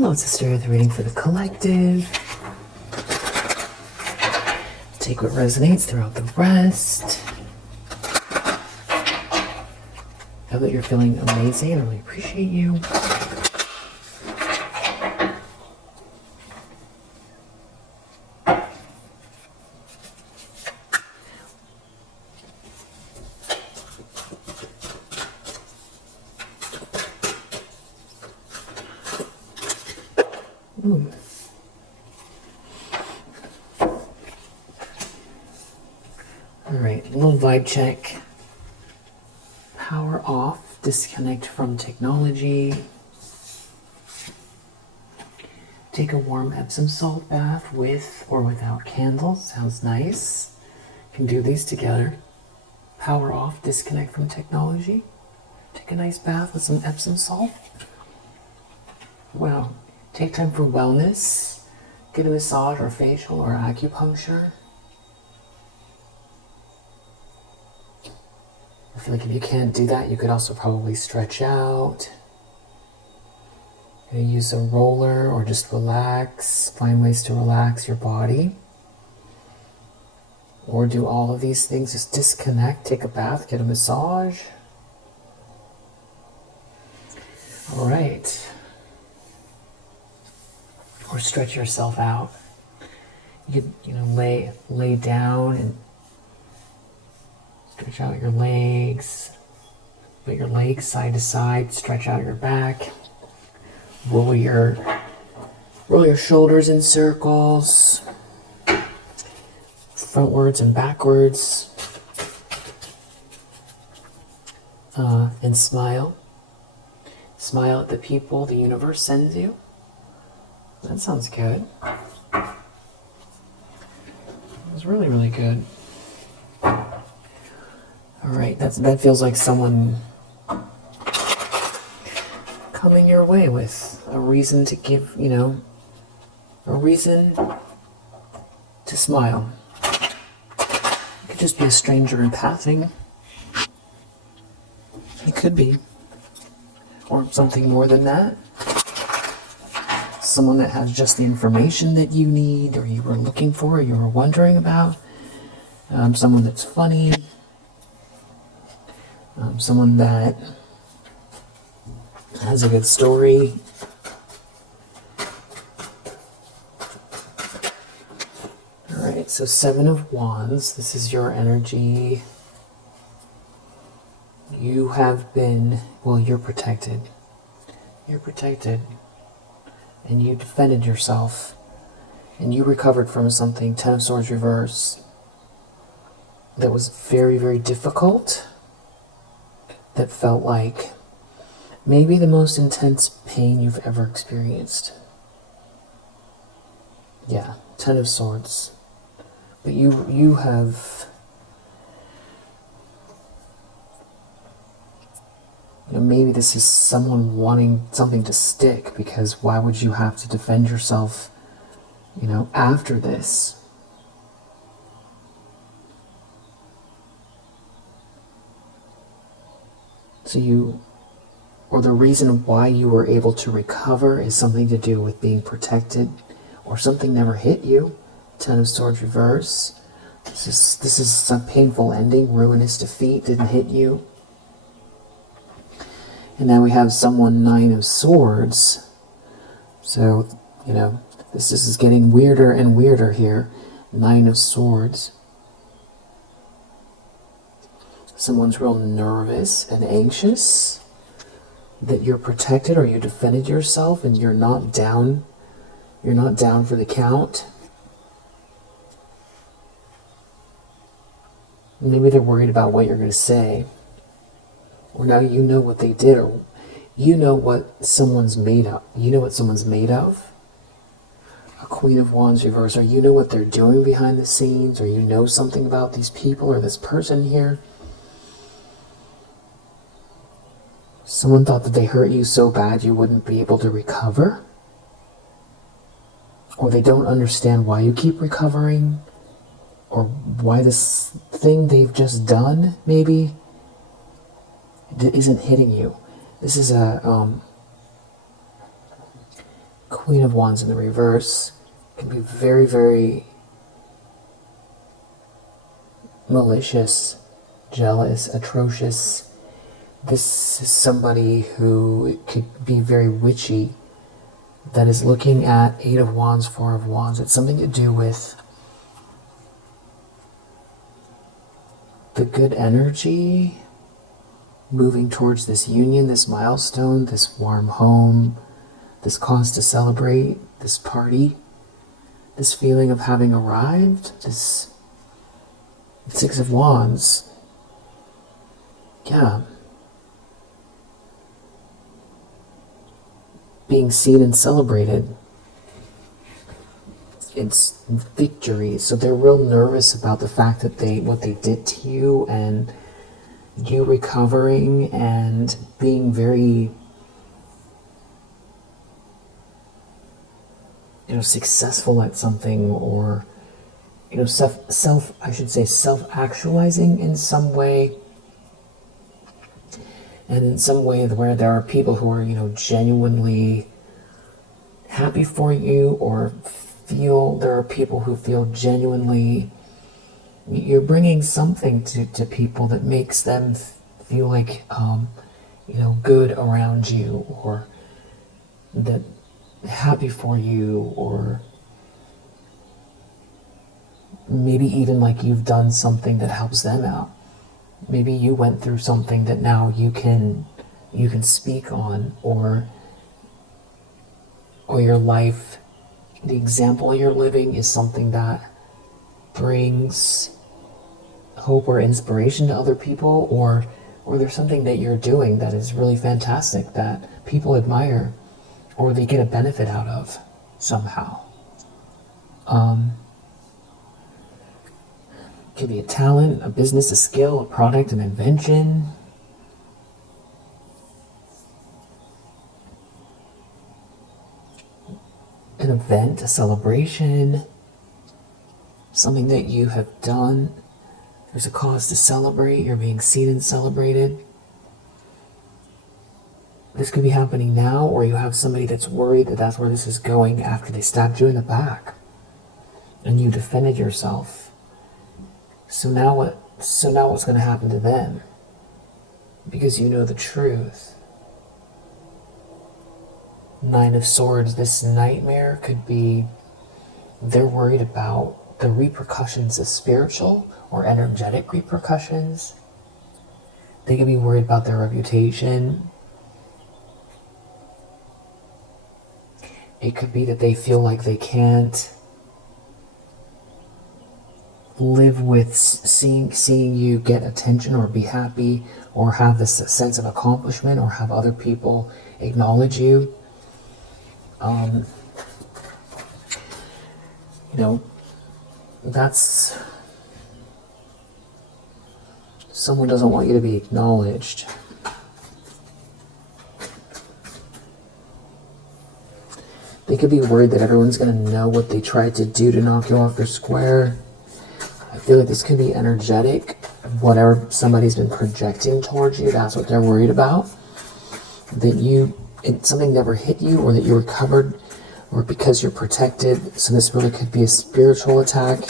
Hello, sister. The reading for the collective. Take what resonates throughout the rest. I know that you're feeling amazing. I really appreciate you. Ooh. All right, a little vibe check. Power off, disconnect from technology. Take a warm Epsom salt bath with or without candles. Sounds nice. Can do these together. Power off, disconnect from technology. Take a nice bath with some Epsom salt. Wow. Take time for wellness. Get a massage or facial or acupuncture. I feel like if you can't do that, you could also probably stretch out. Use a roller or just relax. Find ways to relax your body. Or do all of these things. Just disconnect, take a bath, get a massage. All right. Or stretch yourself out. You could, lay down and stretch out your legs. Put your legs side to side. Stretch out your back. Roll your shoulders in circles. Frontwards and backwards. And smile. Smile at the people the universe sends you. That sounds good. It's really, really good. All right, that feels like someone coming your way with a reason to give, a reason to smile. It could just be a stranger in passing. It could be. Or something more than that. Someone that has just the information that you need, or you were looking for, or you were wondering about. Someone that's funny. Someone that has a good story. Alright, so 7 of Wands. This is your energy. You have been, you're protected. You're protected. And you defended yourself. And you recovered from something, 10 of Swords reverse, that was very, very difficult. That felt like maybe the most intense pain you've ever experienced. Yeah, 10 of Swords. But you have, maybe this is someone wanting something to stick, because why would you have to defend yourself, after this? So or the reason why you were able to recover is something to do with being protected, or something never hit you. 10 of Swords reverse. This is some painful ending, ruinous defeat, didn't hit you. And now we have someone 9 of Swords. So, this is getting weirder and weirder here. 9 of Swords. Someone's real nervous and anxious that you're protected, or you defended yourself and you're not down for the count. Maybe they're worried about what you're going to say. Or now you know what they did, or you know what someone's made of. You know what someone's made of. A Queen of Wands reverse, or you know what they're doing behind the scenes, or you know something about these people or this person here. Someone thought that they hurt you so bad you wouldn't be able to recover. Or they don't understand why you keep recovering. Or why this thing they've just done, maybe, isn't hitting you. This is Queen of Wands in the reverse can be very, very malicious, jealous, atrocious. This is somebody who could be very witchy, that is looking at Eight of Wands, Four of Wands. It's something to do with the good energy moving towards this union, this milestone, this warm home, this cause to celebrate, this party, this feeling of having arrived, this Six of Wands. Yeah. Being seen and celebrated. It's victory. So they're real nervous about the fact that what they did to you, and you recovering and being very, successful at something, or self-actualizing in some way. And in some way where there are people who are, genuinely happy for you, or there are people who feel genuinely, you're bringing something to people that makes them feel like, good around you, or that happy for you, or maybe even like you've done something that helps them out. Maybe you went through something that now you can speak on, or your life, the example you're living is something that brings hope or inspiration to other people, or there's something that you're doing that is really fantastic that people admire, or they get a benefit out of somehow. It could be a talent, a business, a skill, a product, an invention. An event, a celebration, something that you have done. There's a cause to celebrate, you're being seen and celebrated. This could be happening now, or you have somebody that's worried that that's where this is going after they stabbed you in the back, and you defended yourself. So now what's going to happen to them? Because you know the truth. Nine of Swords, this nightmare could be, they're worried about the repercussions of spiritual or energetic repercussions. They could be worried about their reputation. It could be that they feel like they can't live with seeing you get attention, or be happy, or have this sense of accomplishment, or have other people acknowledge you. That's, someone doesn't want you to be acknowledged. They could be worried that everyone's going to know what they tried to do to knock you off your square. I feel like this could be energetic. Whatever somebody's been projecting towards you, that's what they're worried about. That something never hit you, or that you recovered, or because you're protected. So this really could be a spiritual attack.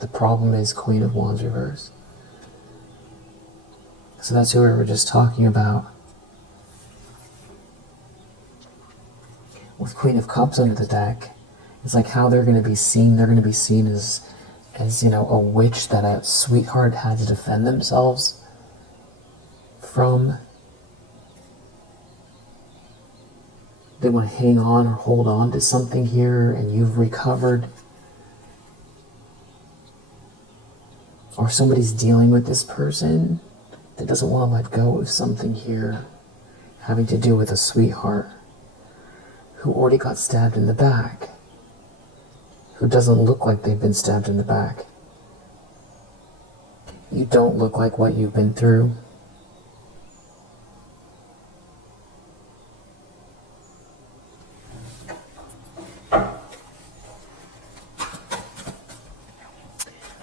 The problem is Queen of Wands reverse. So that's who we were just talking about. With Queen of Cups under the deck, it's like how they're going to be seen. They're going to be seen as a witch that a sweetheart had to defend themselves from. They want to hang on or hold on to something here, and you've recovered. Or somebody's dealing with this person that doesn't want to let go of something here having to do with a sweetheart who already got stabbed in the back, who doesn't look like they've been stabbed in the back. You don't look like what you've been through.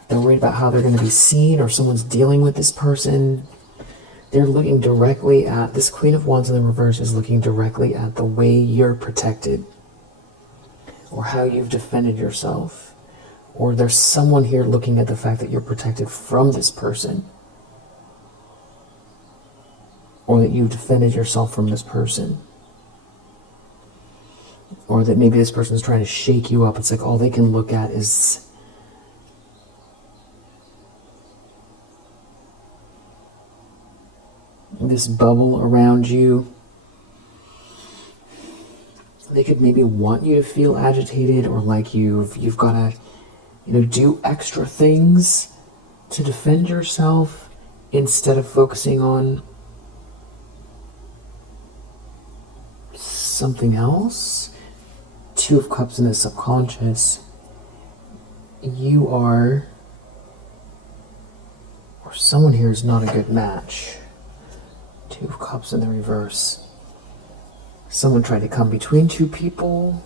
They're worried about how they're going to be seen, or someone's dealing with this person. they're looking directly at, this Queen of Wands in the reverse is looking directly at the way you're protected, or how you've defended yourself. Or there's someone here looking at the fact that you're protected from this person, or that you've defended yourself from this person, or that maybe this person's trying to shake you up. It's like all they can look at is this bubble around you. They could maybe want you to feel agitated, or like you've got to, do extra things to defend yourself instead of focusing on something else. Two of Cups in the subconscious. You are, or someone here is not a good match. Two of Cups in the reverse. Someone tried to come between two people,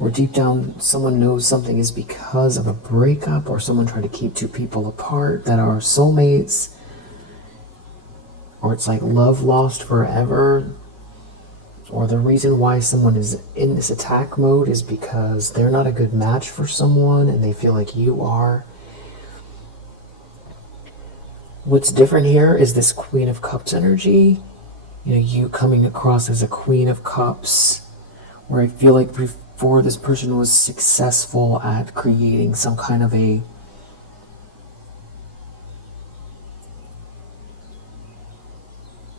or deep down someone knows something is because of a breakup, or someone tried to keep two people apart that are soulmates, or it's like love lost forever, or the reason why someone is in this attack mode is because they're not a good match for someone and they feel like you are. What's different here is this Queen of Cups energy. You coming across as a Queen of Cups, where I feel like before this person was successful at creating some kind of a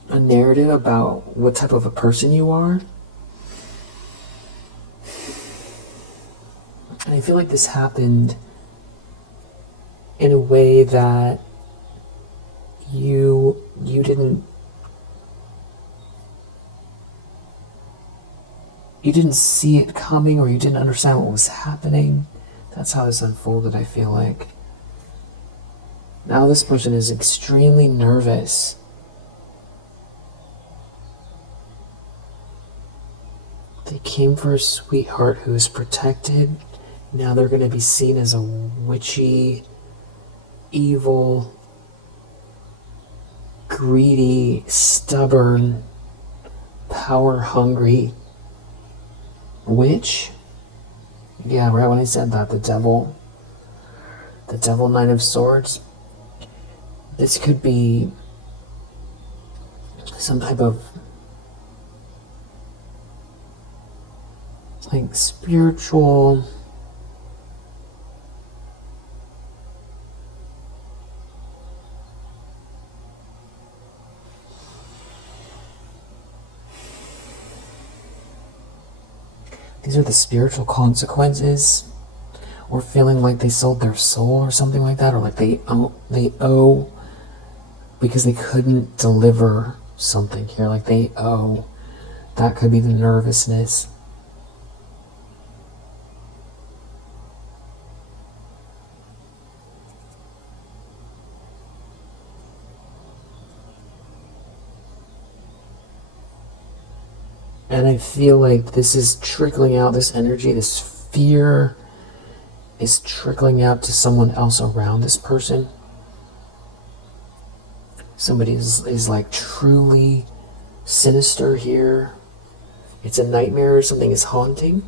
narrative about what type of a person you are. And I feel like this happened in a way that you didn't see it coming, or you didn't understand what was happening. That's how this unfolded, I feel like. Now this person is extremely nervous. They came for a sweetheart who is protected. Now they're going to be seen as a witchy, evil, greedy, stubborn, power-hungry witch. Yeah, right when I said that, the devil, Nine of Swords. This could be some type of like spiritual these are the spiritual consequences, or feeling like they sold their soul or something like that, or like they owe because they couldn't deliver something here, like they owe. That could be the nervousness. And I feel like this is trickling out, this energy, this fear is trickling out to someone else around this person. Somebody is like truly sinister here. It's a nightmare, something is haunting.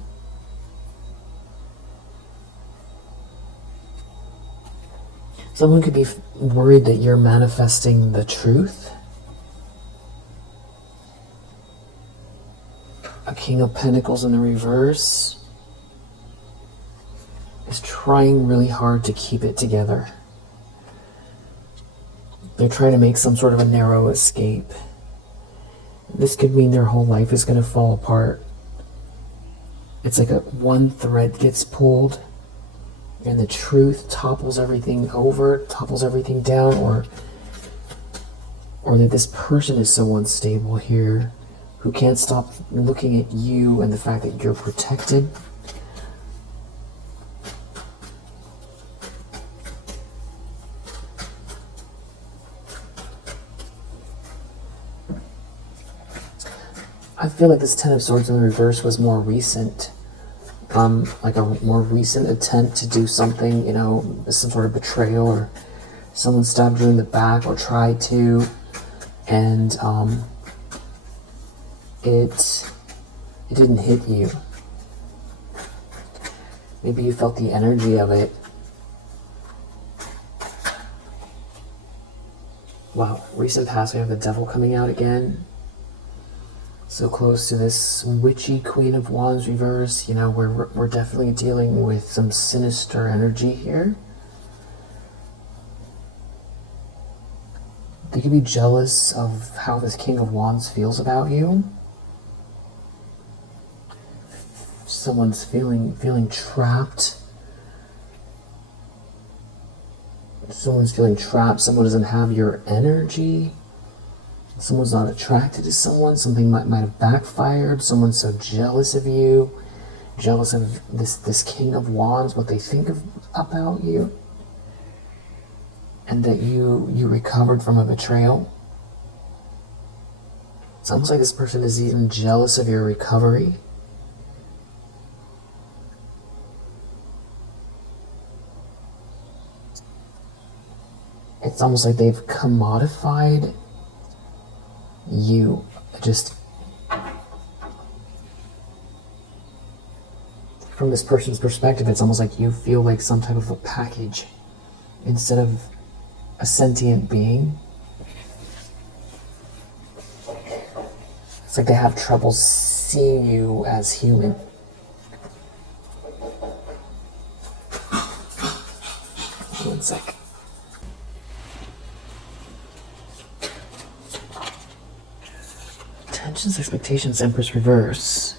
Someone could be worried that you're manifesting the truth. A King of Pentacles in the reverse is trying really hard to keep it together. They're trying to make some sort of a narrow escape. This could mean their whole life is going to fall apart. It's like one thread gets pulled and the truth topples everything over, topples everything down, or that this person is so unstable here who can't stop looking at you and the fact that you're protected. I feel like this Ten of Swords in the reverse was more recent. Like a more recent attempt to do something, some sort of betrayal, or someone stabbed you in the back or tried to, and it didn't hit you. Maybe you felt the energy of it. Wow, recent past, we have the devil coming out again. So close to this witchy Queen of Wands reverse. You know, we're definitely dealing with some sinister energy here. They could be jealous of how this King of Wands feels about you. Someone's feeling trapped. Someone's feeling trapped. Someone doesn't have your energy. Someone's not attracted to someone. Something might have backfired. Someone's so jealous of you. Jealous of this King of Wands, what they think about you. And that you recovered from a betrayal. It's almost like this person is even jealous of your recovery. It's almost like they've commodified you. Just from this person's perspective, it's almost like you feel like some type of a package instead of a sentient being. It's like they have trouble seeing you as human. One sec. Tensions, expectations, Empress reverse.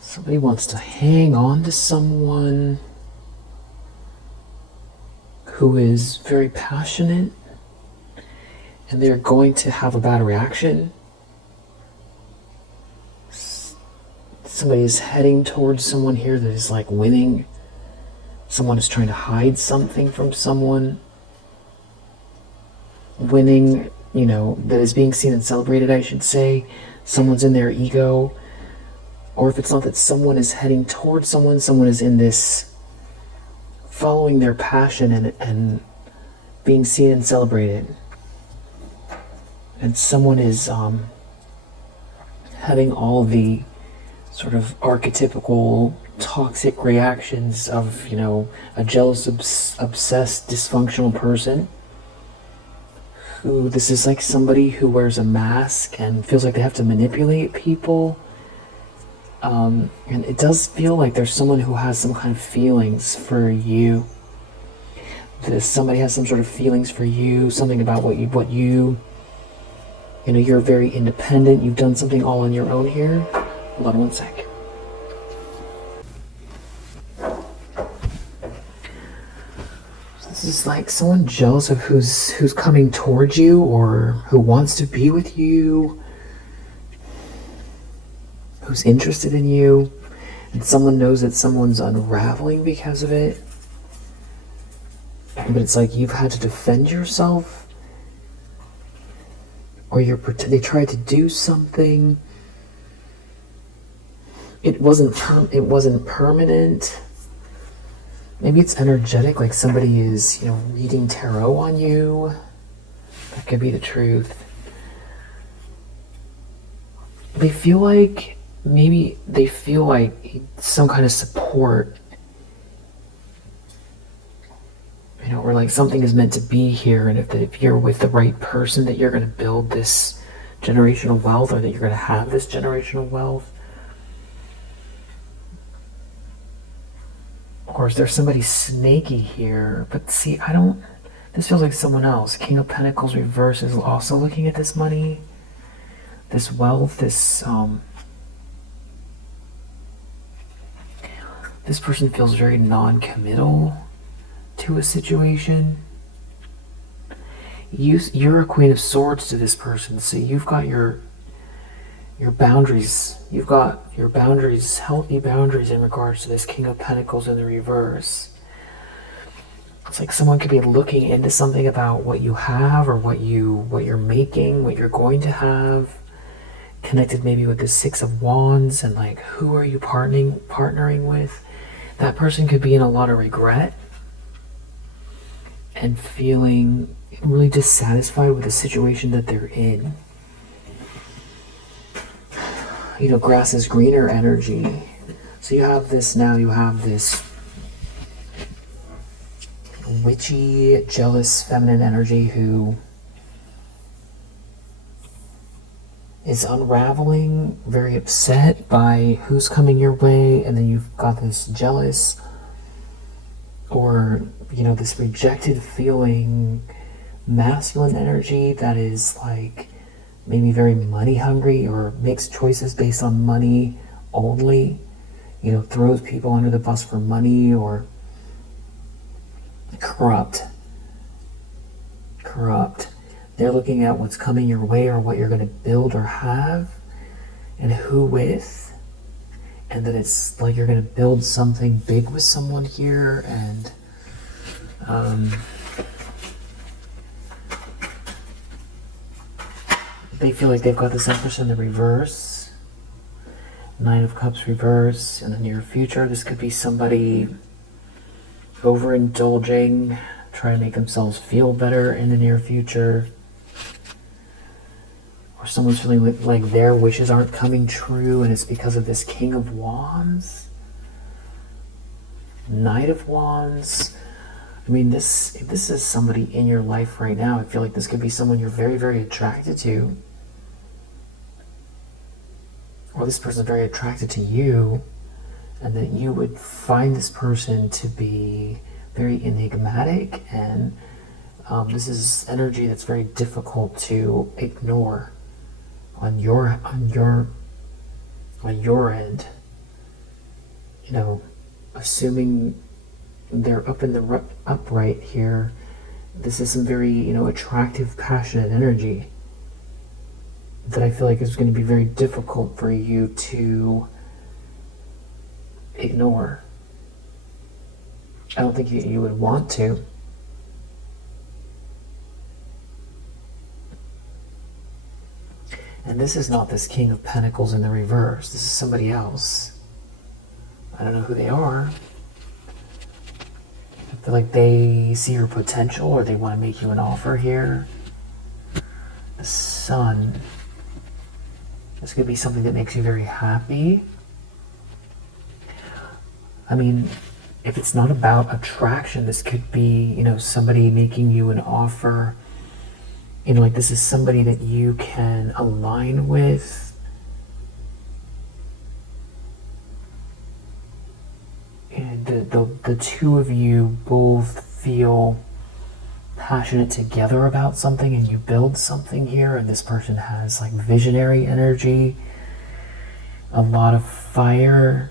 Somebody wants to hang on to someone who is very passionate, and they're going to have a bad reaction. Somebody is heading towards someone here that is like winning. Someone is trying to hide something from someone. Winning, you know, that is being seen and celebrated, I should say. Someone's in their ego. Or if it's not that someone is heading towards someone, someone is in this following their passion and being seen and celebrated. And someone is having all the sort of archetypical toxic reactions of, you know, a jealous, obsessed, dysfunctional person. Who, this is like somebody who wears a mask and feels like they have to manipulate people. And it does feel like there's someone who has some kind of feelings for you. Somebody has some sort of feelings for you, something about what you know, you're very independent, you've done something all on your own here. Hold on one sec. This is like someone jealous of who's coming towards you or who wants to be with you, who's interested in you, and someone knows that someone's unraveling because of it. But it's like you've had to defend yourself, or they tried to do something. It wasn't permanent. Maybe it's energetic, like somebody is, you know, reading tarot on you. That could be the truth. They feel like some kind of support. You know, or like something is meant to be here, and if you're with the right person, that you're going to build this generational wealth, or that you're going to have this generational wealth. Or is there somebody snaky here? But see, this feels like someone else. King of Pentacles reverse is also looking at this money, this wealth, this person feels very non-committal to a situation. You're a Queen of Swords to this person, so you've got your boundaries. You've got your boundaries, healthy boundaries in regards to this King of Pentacles in the reverse. It's like someone could be looking into something about what you have, or what you're making, what you're going to have, connected maybe with the Six of Wands, and like, who are you partnering with? That person could be in a lot of regret. and feeling really dissatisfied with the situation that they're in. You know, grass is greener energy. So you have this witchy, jealous, feminine energy who is unraveling, very upset by who's coming your way, and then you've got this jealous or, you know, this rejected feeling masculine energy that is like maybe very money hungry or makes choices based on money only, you know, throws people under the bus for money, or corrupt. They're looking at what's coming your way or what you're going to build or have and who with, and that it's like you're going to build something big with someone here, and they feel like they've got this Empress in the reverse, Nine of Cups reverse in the near future. This could be somebody overindulging, trying to make themselves feel better in the near future. Or someone's feeling like their wishes aren't coming true, and it's because of this King of Wands, Knight of Wands. I mean, if this is somebody in your life right now, I feel like this could be someone you're very, very attracted to. Or this person's very attracted to you, and that you would find this person to be very enigmatic, and this is energy that's very difficult to ignore on your end. You know, assuming they're up in the upright here, this is some very, you know, attractive, passionate energy that I feel like is going to be very difficult for you to ignore. I don't think you would want to. And this is not this King of Pentacles in the reverse. This is somebody else. I don't know who they are. I feel like they see your potential, or they want to make you an offer here. The Sun. This could be something that makes you very happy. I mean, if it's not about attraction, this could be, you know, somebody making you an offer. You know, like this is somebody that you can align with. And the two of you both feel passionate together about something, and you build something here, and this person has like visionary energy, a lot of fire.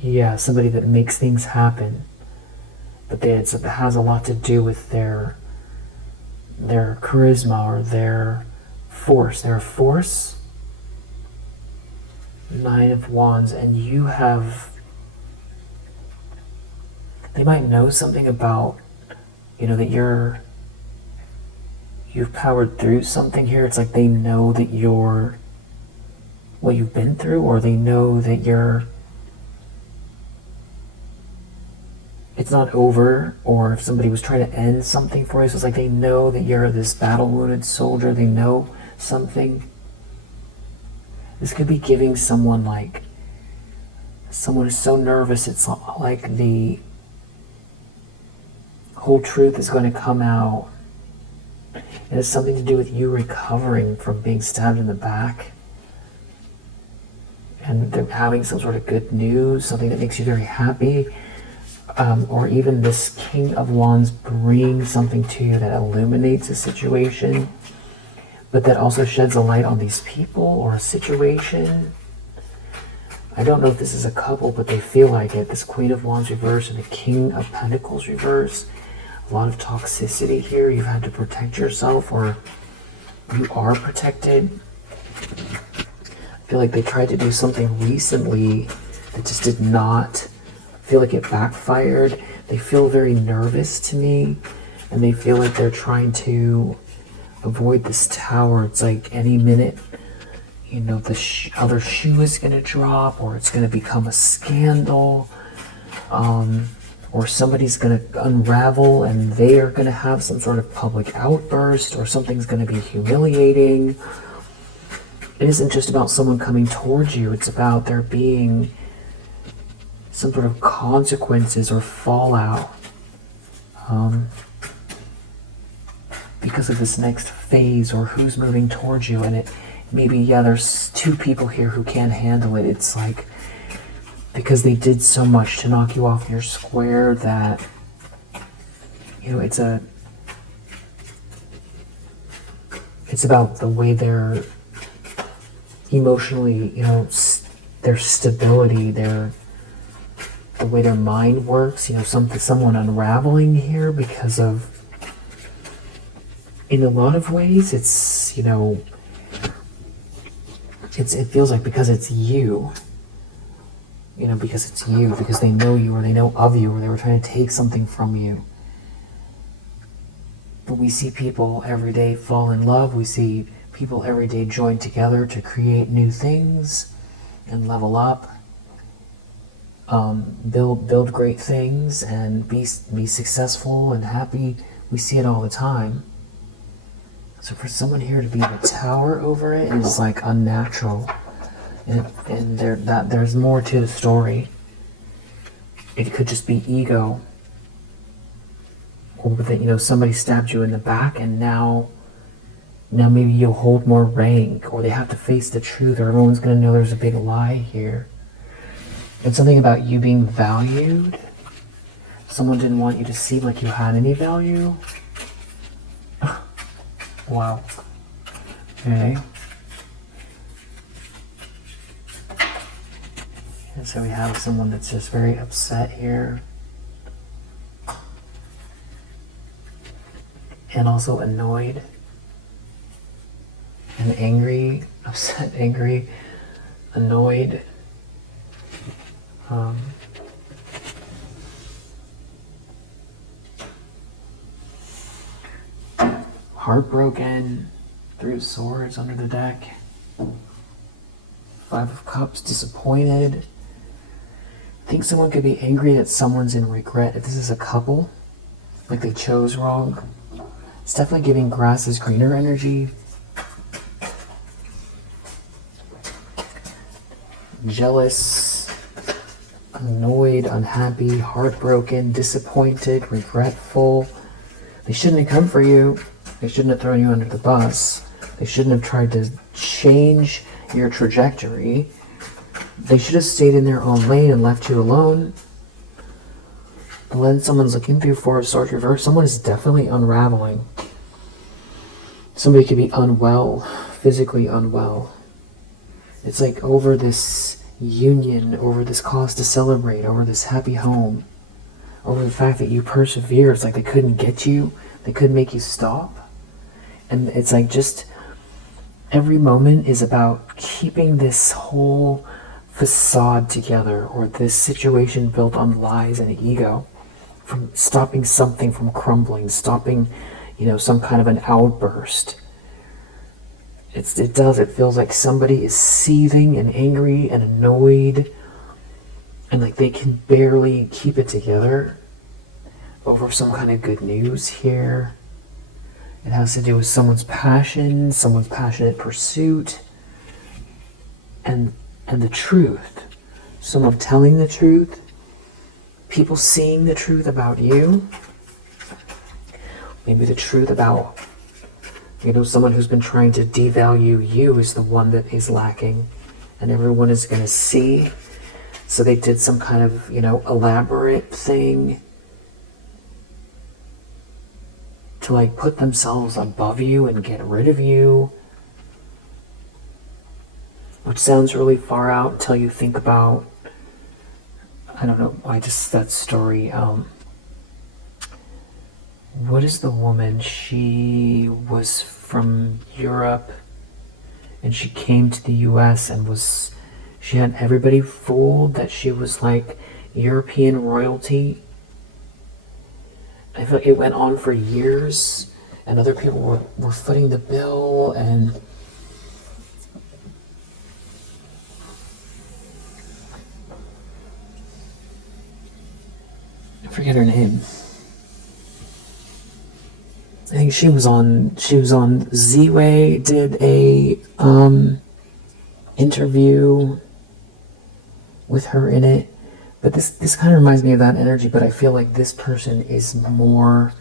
Yeah, somebody that makes things happen. But it has a lot to do with their charisma or their force. Their force, Nine of Wands, and you have... They might know something about, you know, that you've powered through something here. It's like they know that you're what you've been through, or they know that it's not over, or if somebody was trying to end something for you, so it's like they know that you're this battle-wounded soldier. They know something. This could be giving someone is so nervous, it's like the whole truth is going to come out. It has something to do with you recovering from being stabbed in the back. And they're having some sort of good news, something that makes you very happy. Or even this King of Wands brings something to you that illuminates a situation, but that also sheds a light on these people or a situation. I don't know if this is a couple, but they feel like it. This Queen of Wands reverse and the King of Pentacles reverse. A lot of toxicity here. You've had to protect yourself, or you are protected. I feel like they tried to do something recently that just did not... feel like it backfired. They feel very nervous to me, and they feel like they're trying to avoid this tower. It's like any minute, the other shoe is going to drop, or it's going to become a scandal. or somebody's going to unravel and they are going to have some sort of public outburst, or something's going to be humiliating. It isn't just about someone coming towards you, it's about there being some sort of consequences or fallout because of this next phase, or who's moving towards you. And it maybe, yeah, there's two people here who can't handle it. It's like because they did so much to knock you off your square that, you know, it's about the way they're emotionally, you know, their stability, the way their mind works, you know, someone unraveling here because of, in a lot of ways, it's, you know, it feels like because it's you, you know, because it's you, because they know you, or they know of you, or they were trying to take something from you. But we see people every day fall in love. We see people every day join together to create new things and level up, build great things and be successful and happy. We see it all the time. So for someone here to be the tower over it is like unnatural, and there's more to the story. It could just be ego, or that, you know, somebody stabbed you in the back, and now maybe you'll hold more rank, or they have to face the truth, or everyone's going to know there's a big lie here. And something about you being valued. Someone didn't want you to seem like you had any value. Wow. Okay. And so we have someone that's just very upset here. And also annoyed. And angry. Upset, angry, annoyed. Heartbroken, 3 of Swords under the deck, 5 of Cups, disappointed. I think someone could be angry that someone's in regret. If this is a couple, like they chose wrong, it's definitely giving grass is greener energy. Jealous, annoyed, unhappy, heartbroken, disappointed, regretful. They shouldn't have come for you. They shouldn't have thrown you under the bus. They shouldn't have tried to change your trajectory. They should have stayed in their own lane and left you alone. But then someone's looking through 4 of Swords reverse. Someone is definitely unraveling. Somebody could be unwell, physically unwell. It's like over this union, over this cause to celebrate, over this happy home, over the fact that you persevere. It's like they couldn't get you. They couldn't make you stop. And it's like just every moment is about keeping this whole facade together, or this situation built on lies and ego, from stopping something from crumbling, stopping, you know, some kind of an outburst. It feels like somebody is seething and angry and annoyed, and like they can barely keep it together over some kind of good news here. It has to do with someone's passion, someone's passionate pursuit, and the truth. Someone telling the truth, people seeing the truth about you, maybe the truth about, you know, someone who's been trying to devalue you is the one that is lacking, and everyone is going to see. So they did some kind of, you know, elaborate thing to like put themselves above you and get rid of you, which sounds really far out until you think about, I don't know, that story. What is the woman? She was from Europe and she came to the US and she had everybody fooled that she was like European royalty. I feel like it went on for years, and other people were footing the bill, and I forget her name. I think she was on Z-Way, did a interview with her in it. But this kind of reminds me of that energy, but I feel like this person is more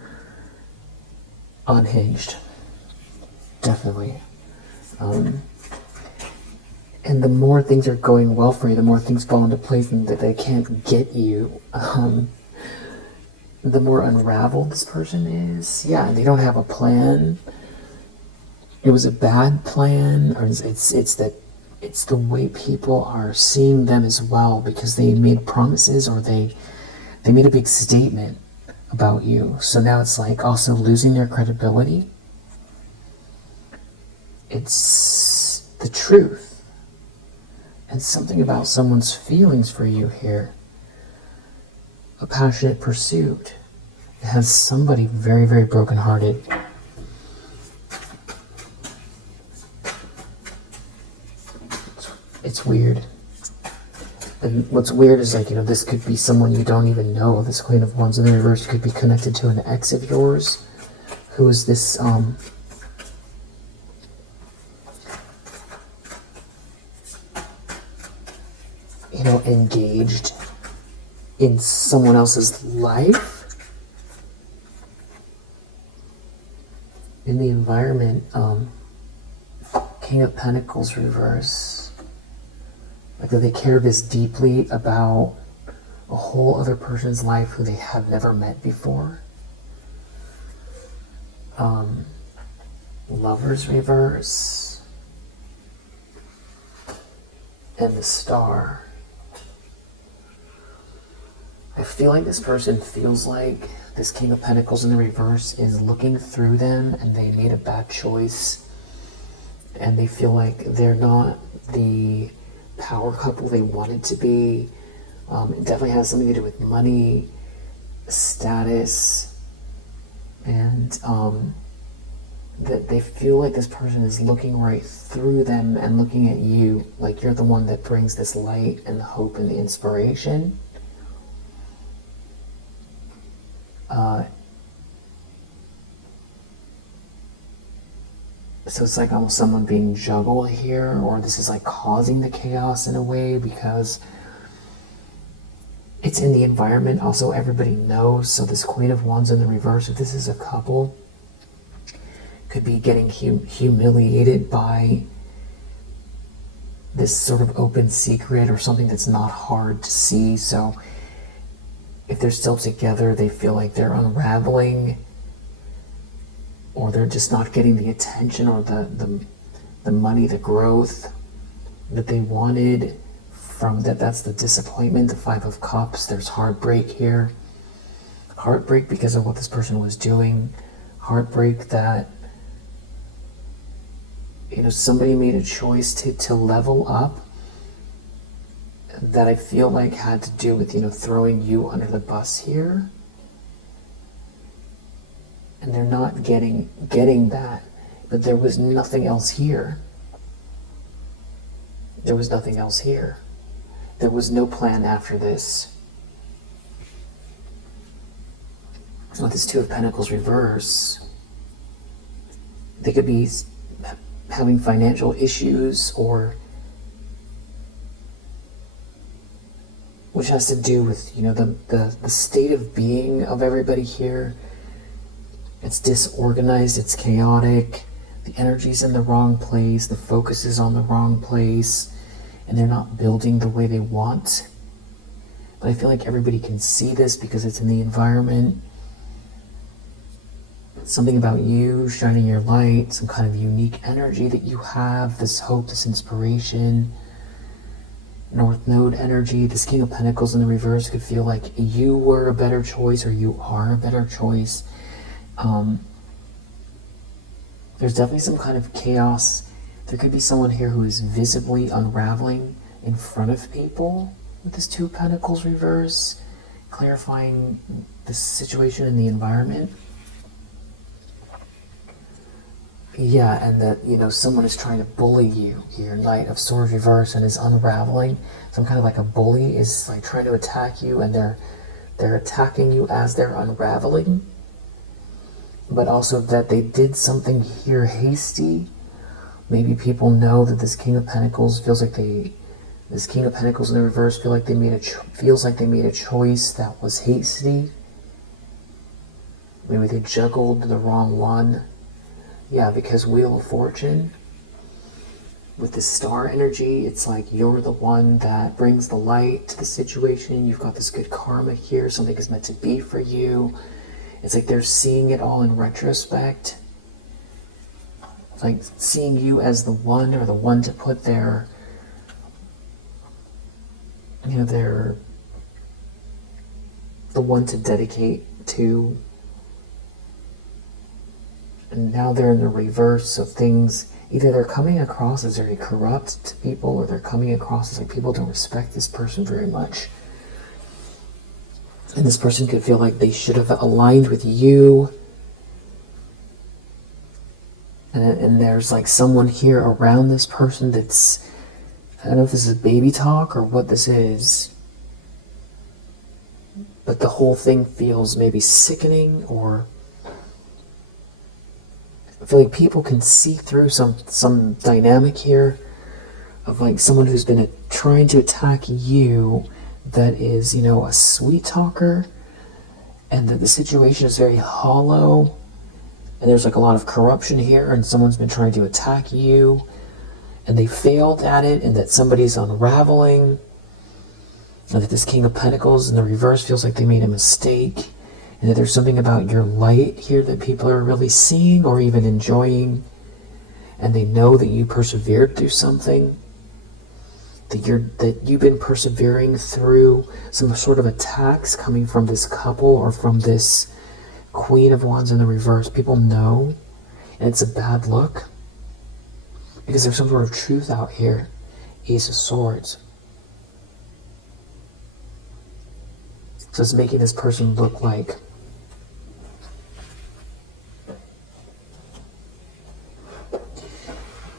unhinged. Definitely. And the more things are going well for you, the more things fall into place and that they can't get you, the more unraveled this person is. Yeah, they don't have a plan. It was a bad plan, or it's the way people are seeing them as well, because they made promises, or they made a big statement about you. So now it's like also losing their credibility. It's the truth. And something about someone's feelings for you here. A passionate pursuit. It has somebody very, very brokenhearted. It's weird. And what's weird is, like, this could be someone you don't even know. This Queen of Wands in the reverse could be connected to an ex of yours who is this engaged in someone else's life. In the environment, King of Pentacles reverse. Like that they care this deeply about a whole other person's life who they have never met before. Lovers reverse. And the Star. I feel like this person feels like this King of Pentacles in the reverse is looking through them and they made a bad choice, and they feel like they're not the power couple they wanted to be. It definitely has something to do with money, status, and that they feel like this person is looking right through them and looking at you like you're the one that brings this light and the hope and the inspiration. So it's like almost someone being juggled here, or this is like causing the chaos in a way because it's in the environment. Also, everybody knows. So this Queen of Wands in the reverse, if this is a couple, could be getting humiliated by this sort of open secret or something that's not hard to see. So if they're still together, they feel like they're unraveling, or they're just not getting the attention or the money, the growth that they wanted from that. That's the disappointment, the Five of Cups. There's heartbreak here. Heartbreak because of what this person was doing. Heartbreak that somebody made a choice to level up that I feel like had to do with throwing you under the bus here. And they're not getting that. But there was nothing else here. There was nothing else here. There was no plan after this. With this Two of Pentacles reverse, they could be having financial issues, or which has to do with the state of being of everybody here. It's disorganized, it's chaotic, the energy's in the wrong place, the focus is on the wrong place, and they're not building the way they want. But I feel like everybody can see this because it's in the environment. Something about you shining your light, some kind of unique energy that you have, this hope, this inspiration. North Node energy, this King of Pentacles in the reverse could feel like you were a better choice, or you are a better choice. There's definitely some kind of chaos. There could be someone here who is visibly unraveling in front of people with this Two of Pentacles reverse, clarifying the situation in the environment. Yeah, and that, someone is trying to bully you here, Knight of Swords reverse, and is unraveling. Some kind of like a bully is like trying to attack you, and they're they're attacking you as they're unraveling, but also that they did something here hasty. Maybe people know that this King of Pentacles feels like this King of Pentacles in the reverse feels like they made a choice that was hasty. Maybe they juggled the wrong one. Yeah, because Wheel of Fortune, with the star energy, it's like you're the one that brings the light to the situation. You've got this good karma here. Something is meant to be for you. It's like they're seeing it all in retrospect. It's like seeing you as the one, or the one to put their, the one to dedicate to. And now they're in the reverse of things. Either they're coming across as very corrupt to people, or they're coming across as like people don't respect this person very much. And this person could feel like they should have aligned with you. And there's like someone here around this person that's, I don't know if this is baby talk or what this is, but the whole thing feels maybe sickening, or I feel like people can see through some dynamic here of like someone who's been trying to attack you, that is, a sweet talker, and that the situation is very hollow, and there's like a lot of corruption here, and someone's been trying to attack you, and they failed at it, and that somebody's unraveling, and that this King of Pentacles in the reverse feels like they made a mistake, and that there's something about your light here that people are really seeing or even enjoying, and they know that you persevered through something, that you've been persevering through some sort of attacks coming from this couple or from this Queen of Wands in the reverse. People know, and it's a bad look, because there's some sort of truth out here. Ace of Swords. So it's making this person look like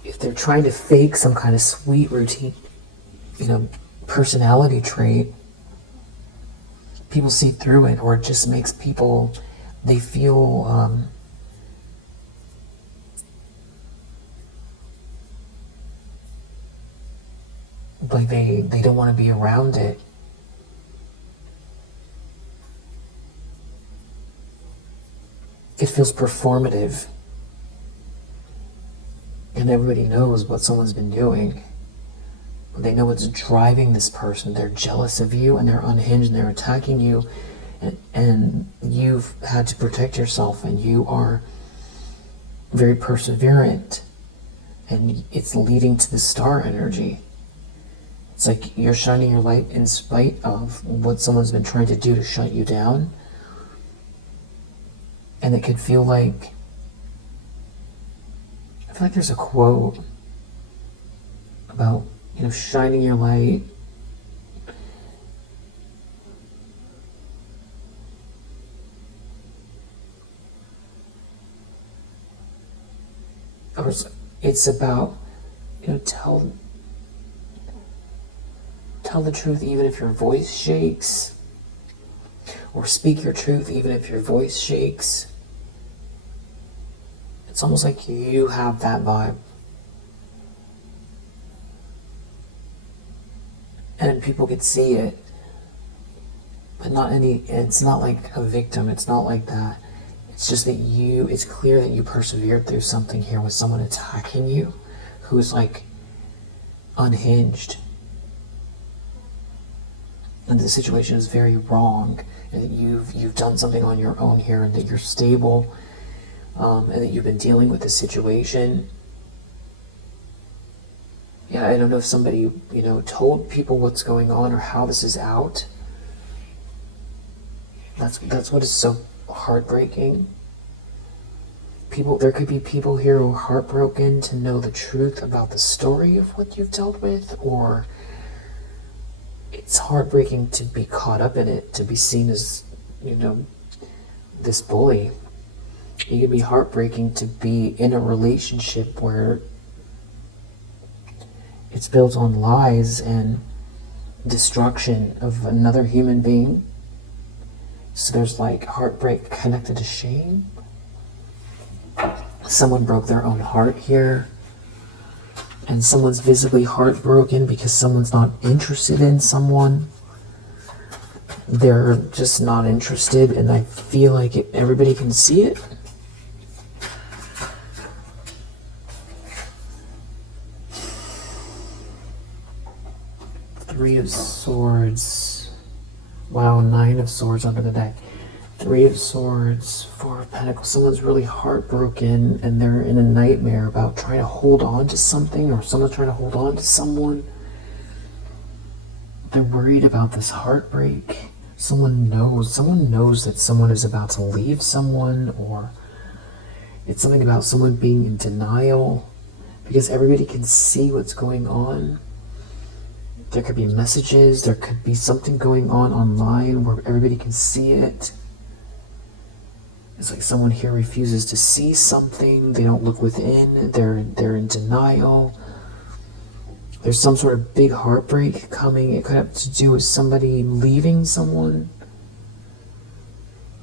if they're trying to fake some kind of sweet routine, personality trait, people see through it, or it just makes people, they feel like they don't want to be around it. It feels performative, and everybody knows what someone's been doing. They know what's driving this person. They're jealous of you, and they're unhinged, and they're attacking you, and you've had to protect yourself, and you are very perseverant, and it's leading to the star energy. It's like you're shining your light in spite of what someone's been trying to do to shut you down. And it could feel like, I feel like there's a quote about, shining your light. Or it's about, tell the truth even if your voice shakes. Or speak your truth even if your voice shakes. It's almost like you have that vibe. And people could see it. But it's not like a victim, it's not like that. It's just that it's clear that you persevered through something here with someone attacking you who's like unhinged. And the situation is very wrong, and that you've done something on your own here, and that you're stable, and that you've been dealing with this situation. Yeah, I don't know if somebody, told people what's going on or how this is out. That's what is so heartbreaking. There could be people here who are heartbroken to know the truth about the story of what you've dealt with, or it's heartbreaking to be caught up in it, to be seen as, this bully. It can be heartbreaking to be in a relationship where it's built on lies and destruction of another human being. So there's like heartbreak connected to shame. Someone broke their own heart here. And someone's visibly heartbroken because someone's not interested in someone. They're just not interested, and I feel like everybody can see it. Three of Swords. Wow, Nine of Swords under the deck. Three of Swords, Four of Pentacles. Someone's really heartbroken and they're in a nightmare about trying to hold on to something, or someone's trying to hold on to someone. They're worried about this heartbreak. Someone knows that someone is about to leave someone, or it's something about someone being in denial because everybody can see what's going on. There could be messages, there could be something going on online where everybody can see it. It's like someone here refuses to see something, they don't look within, they're in denial. There's some sort of big heartbreak coming. It could have to do with somebody leaving someone,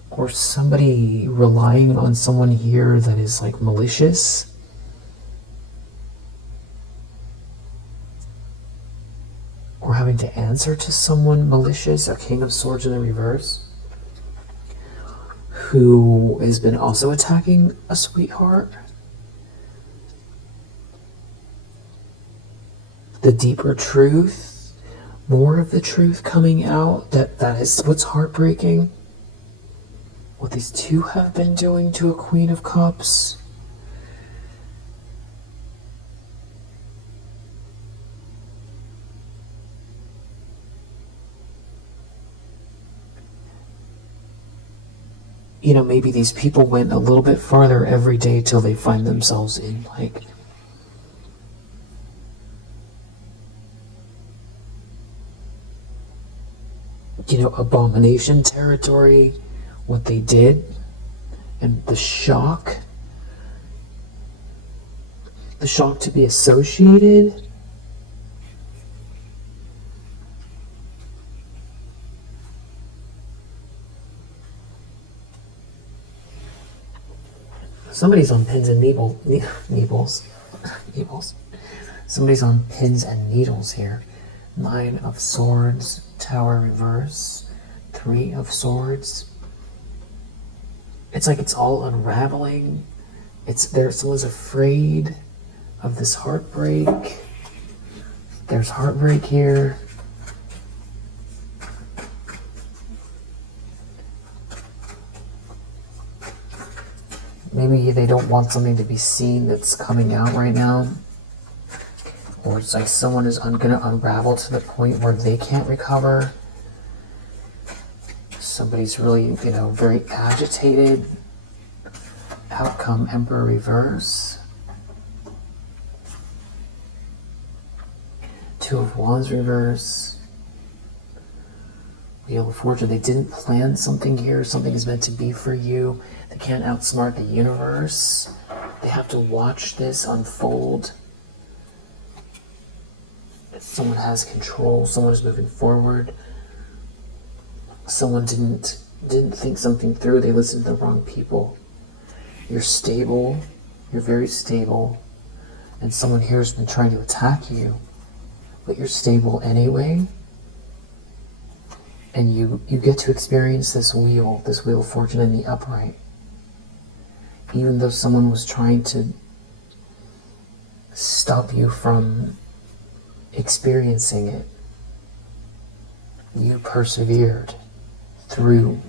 or somebody relying on someone here that is like malicious. Or having to answer to someone malicious, a King of Swords in the reverse, who has been also attacking a sweetheart. The deeper truth, more of the truth coming out, that is what's heartbreaking. What these two have been doing to a Queen of Cups. You know, maybe these people went a little bit farther every day till they find themselves in like abomination territory, what they did, and the shock to be associated. Somebody's on pins and needles. Somebody's on pins and needles here. Nine of Swords, Tower reverse, Three of Swords. It's like it's all unraveling. Someone's afraid of this heartbreak. There's heartbreak here. Maybe they don't want something to be seen that's coming out right now. Or it's like someone is going to unravel to the point where they can't recover. Somebody's really, very agitated. Outcome, Emperor reverse. Two of Wands reverse. Wheel of Fortune. They didn't plan something here. Something is meant to be for you. They can't outsmart the universe. They have to watch this unfold. Someone has control. Someone is moving forward. Someone didn't think something through. They listened to the wrong people. You're stable. You're very stable. And someone here has been trying to attack you. But you're stable anyway. And you get to experience this wheel of fortune in the upright. Even though someone was trying to stop you from experiencing it, you persevered through.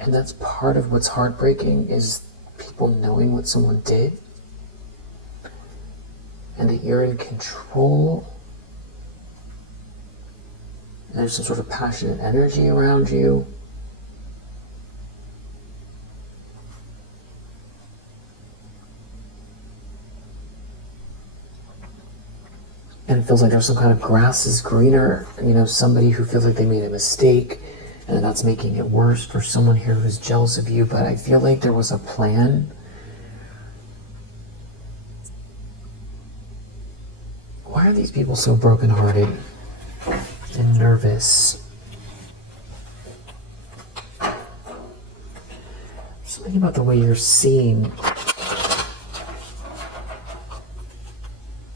And that's part of what's heartbreaking, is people knowing what someone did and that you're in control. And there's some sort of passionate energy around you. And it feels like there's some kind of grass is greener, somebody who feels like they made a mistake and that's making it worse for someone here who's jealous of you. But I feel like there was a plan. Why are these people so brokenhearted and nervous? Something about the way you're seen.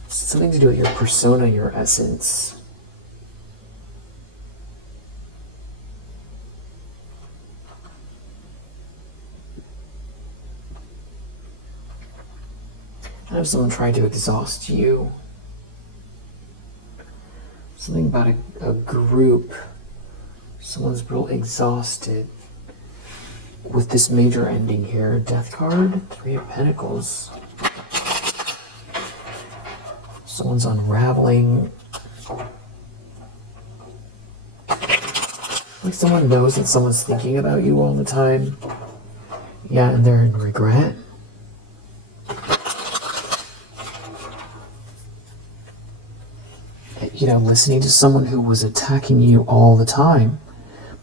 Something to do with your persona, your essence. I have someone trying to exhaust you. Something about a group. Someone's real exhausted. With this major ending here, Death card, 3 of Pentacles. Someone's unraveling. Like someone knows that someone's thinking about you all the time. Yeah, and they're in regret. You know, listening to someone who was attacking you all the time,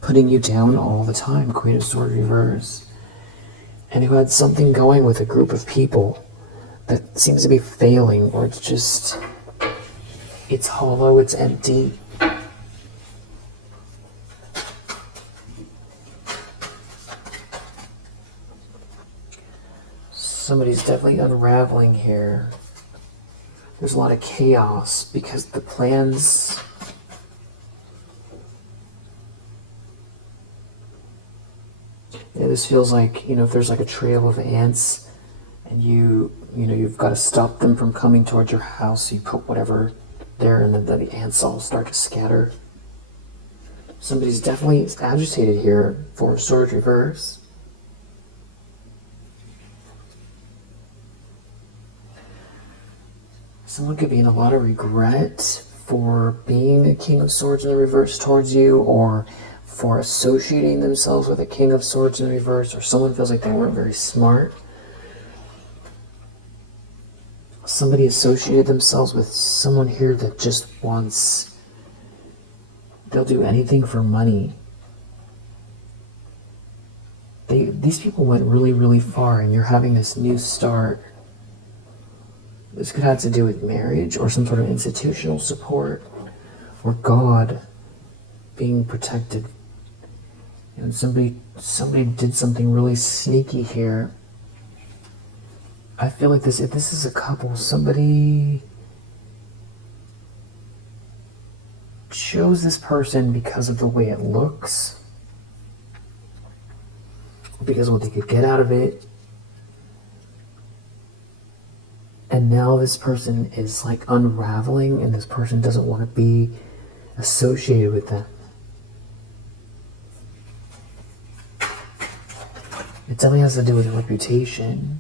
putting you down all the time, Queen of Swords reverse, and who had something going with a group of people that seems to be failing, or it's just, it's hollow, it's empty. Somebody's definitely unraveling here. There's a lot of chaos because the plans... Yeah, this feels like, you know, if there's like a trail of ants and you've got to stop them from coming towards your house, you put whatever there and then the ants all start to scatter. Somebody's definitely agitated here. 4 of Swords reverse. Someone could be in a lot of regret for being a King of Swords in the reverse towards you, or for associating themselves with a King of Swords in the reverse, or someone feels like they weren't very smart. Somebody associated themselves with someone here that just wants, they'll do anything for money. These people went really, really far, and you're having this new start. This could have to do with marriage or some sort of institutional support, or God being protected. And somebody did something really sneaky here. I feel like this, if this is a couple, somebody chose this person because of the way it looks, because of what they could get out of it. And now this person is like unraveling, and this person doesn't want to be associated with them. It definitely has to do with a reputation.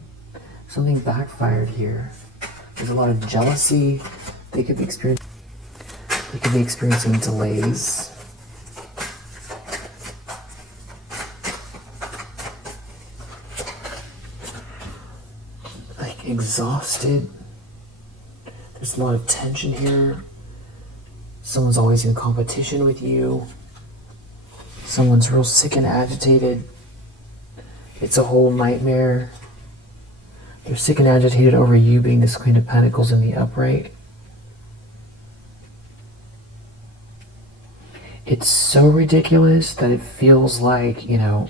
Something backfired here. There's a lot of jealousy. They could be experiencing delays. Like exhausted. There's a lot of tension here. Someone's always in competition with you. Someone's real sick and agitated. It's a whole nightmare. They're sick and agitated over you being this Queen of Pentacles in the upright. It's so ridiculous that it feels like, you know,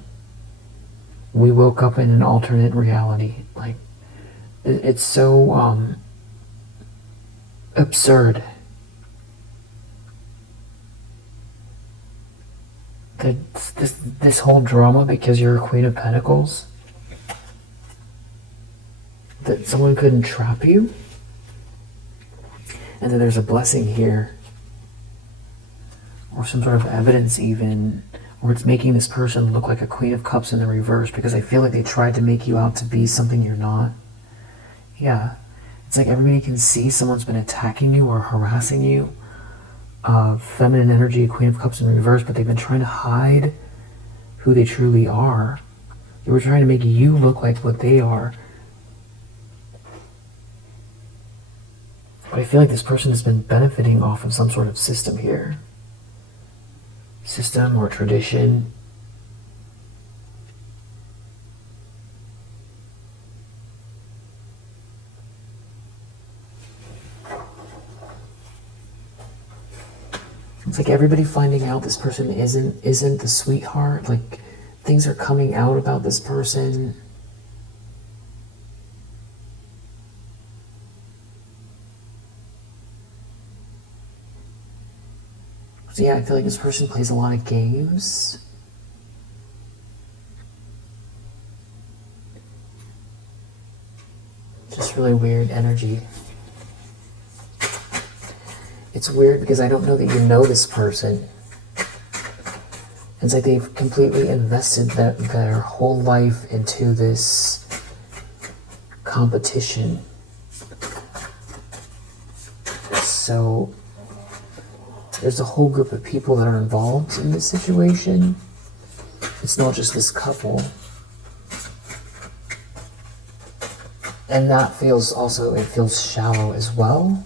we woke up in an alternate reality. Like, it's so absurd that this whole drama, because you're a Queen of Pentacles, that someone couldn't trap you. And then there's a blessing here, or some sort of evidence even, or it's making this person look like a Queen of Cups in the reverse, because I feel like they tried to make you out to be something you're not. Yeah, it's like everybody can see someone's been attacking you or harassing you. Feminine energy, Queen of Cups in reverse, but they've been trying to hide who they truly are. They were trying to make you look like what they are. But I feel like this person has been benefiting off of some sort of system here. System or tradition. It's like everybody finding out this person isn't the sweetheart. Like, things are coming out about this person. So yeah, I feel like this person plays a lot of games. Just really weird energy. It's weird because I don't know that you know this person. It's like they've completely invested their whole life into this competition. So there's a whole group of people that are involved in this situation. It's not just this couple. And that feels also, it feels shallow as well.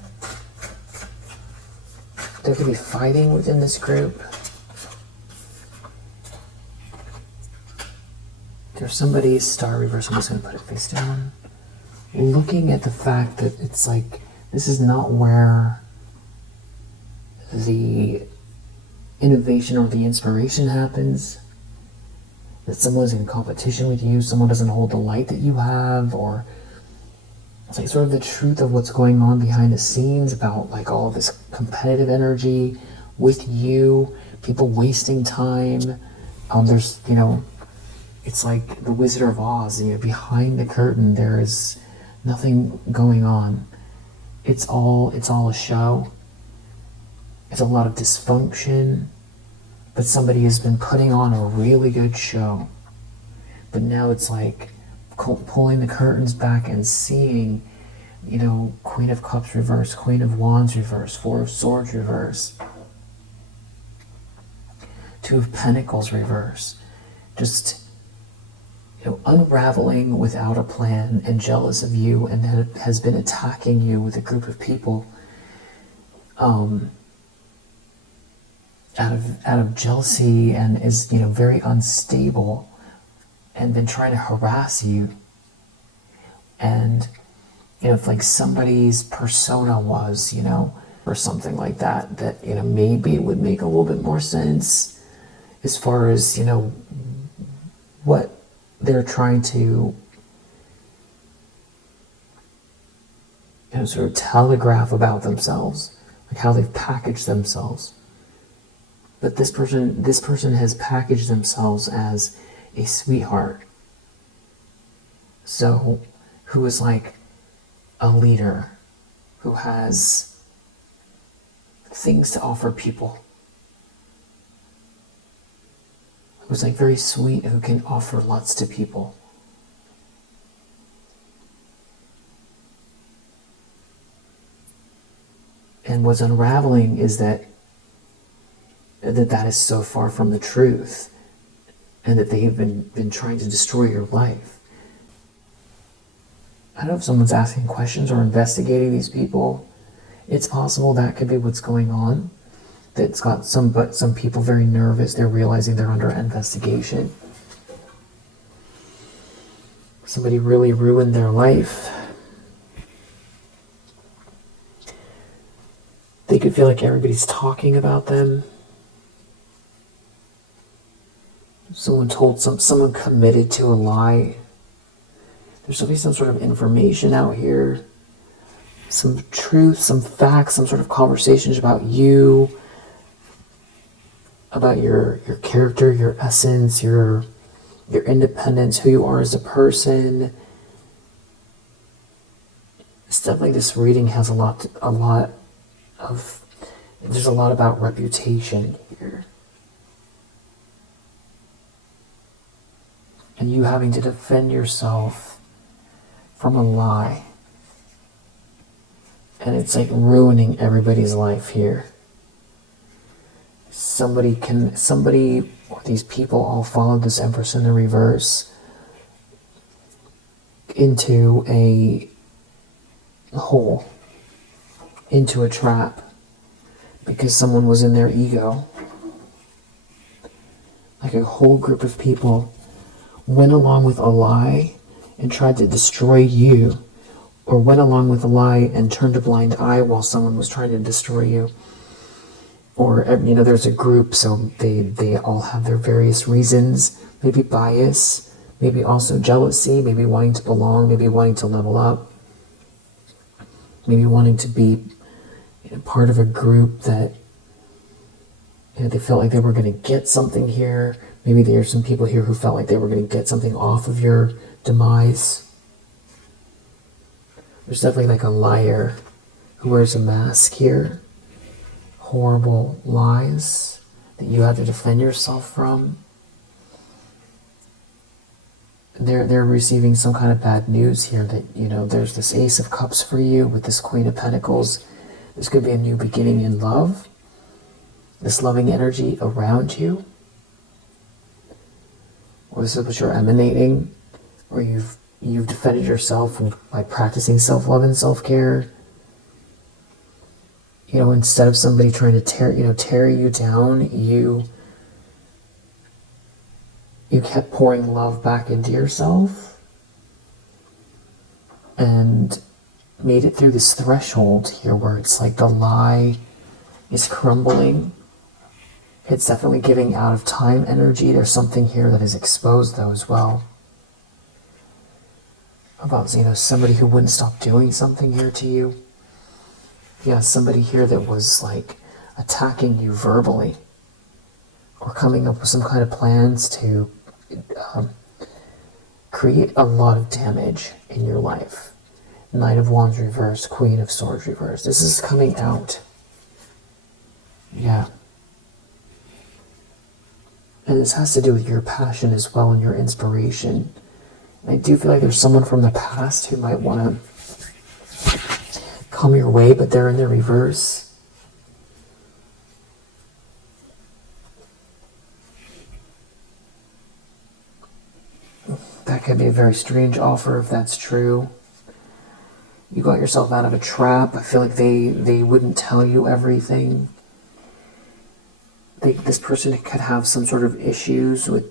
There could be fighting within this group. There's somebody, star reverse, I'm just going to put it face down. Looking at the fact that it's like, this is not where the innovation or the inspiration happens. That someone's in competition with you, someone doesn't hold the light that you have, or it's like sort of the truth of what's going on behind the scenes about like all of this competitive energy with you, people wasting time. There's, you know, it's like the Wizard of Oz, you know, behind the curtain there is nothing going on. It's all a show. It's a lot of dysfunction, but somebody has been putting on a really good show. But now it's like pulling the curtains back and seeing, you know, Queen of Cups reverse, Queen of Wands reverse, Four of Swords reverse, Two of Pentacles reverse. Just, you know, unraveling without a plan and jealous of you, and has been attacking you with a group of people out of jealousy, and is, you know, very unstable and been trying to harass you. And, you know, if like somebody's persona was, you know, or something like that, that, you know, maybe it would make a little bit more sense as far as, you know, what they're trying to, you know, sort of telegraph about themselves, like how they've packaged themselves. But this person has packaged themselves as a sweetheart. So, who is like a leader, who has things to offer people, who's like very sweet, who can offer lots to people. And what's unraveling is that is so far from the truth, and that they have been trying to destroy your life. I don't know if someone's asking questions or investigating these people. It's possible that could be what's going on. That's got some people very nervous. They're realizing they're under investigation. Somebody really ruined their life. They could feel like everybody's talking about them. Someone committed to a lie. There's going to be some sort of information out here, some truth, some facts, some sort of conversations about you, about your character, your essence, your independence, who you are as a person. It's definitely, this reading has a lot there's a lot about reputation here. And you having to defend yourself from a lie. And it's like ruining everybody's life here. Somebody or these people all followed this Empress in the reverse into a hole, into a trap, because someone was in their ego. Like a whole group of people went along with a lie and tried to destroy you, or went along with a lie and turned a blind eye while someone was trying to destroy you. Or, you know, there's a group, so they all have their various reasons maybe bias, maybe also jealousy, maybe wanting to belong, maybe wanting to level up, maybe wanting to be part of a group that they felt like they were going to get something here. Maybe there's some people here who felt like they were going to get something off of your demise. There's definitely like a liar who wears a mask here. Horrible lies that you have to defend yourself from. They're receiving some kind of bad news here that, there's this Ace of Cups for you with this Queen of Pentacles. This could be a new beginning in love. This loving energy around you. Or this is what you're emanating. Or you've defended yourself by practicing self-love and self-care. Instead of somebody trying to tear you down, you kept pouring love back into yourself and made it through this threshold here where it's like the lie is crumbling. It's definitely giving out of time energy. There's something here that is exposed though as well. About, somebody who wouldn't stop doing something here to you. Yeah, somebody here that was like attacking you verbally or coming up with some kind of plans to create a lot of damage in your life. Knight of Wands reversed, Queen of Swords reversed. This is coming out. Yeah. And this has to do with your passion as well and your inspiration. I do feel like there's someone from the past who might want to come your way, but they're in the reverse. That could be a very strange offer if that's true. You got yourself out of a trap. I feel like they wouldn't tell you everything. This person could have some sort of issues with